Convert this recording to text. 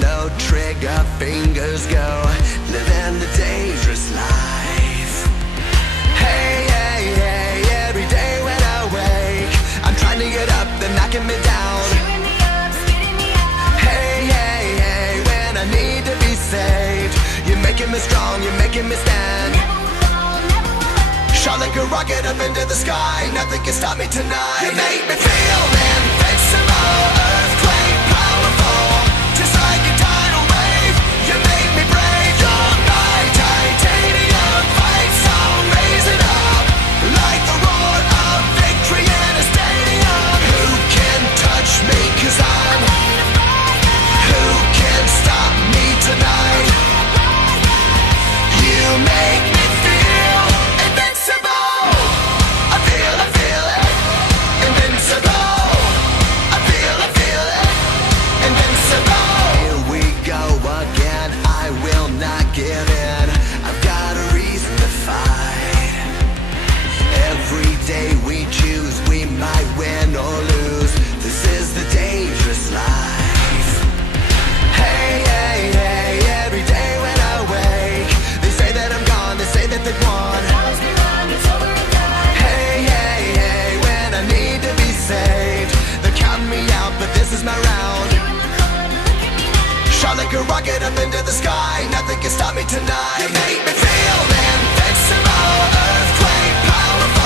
no trigger fingers go, living the dangerous life. Hey, hey, hey, every day when I wake, I'm trying to get up, they're knocking me down. Hey, hey, hey, when I need to be saved, you're making me strong, you're making me stand. Shot like a rocket up into the sky, nothing can stop me tonight. You make me feel invincible, earthquake powerful, just like a tidal wave. You make me brave, you're my titanium fight song. Raise it up like the roar of victory in a stadium. Who can touch me, 'cause I'm who can stop me tonight? You make me feel invincible. I feel it, invincible. I feel it, invincible. Here we go again, I will not give in. I've got a reason to fight. Every day we choose, we might win or lose. This is the dangerous life. Hey, hey, hey, every day when I wake, they say that I'm gone, they say that they've won. Hey, hey, hey, when I need to be saved, they're counting me out, but this is my round. Shot like a rocket up into the sky, nothing can stop me tonight. You make me feel invincible, earthquake powerful.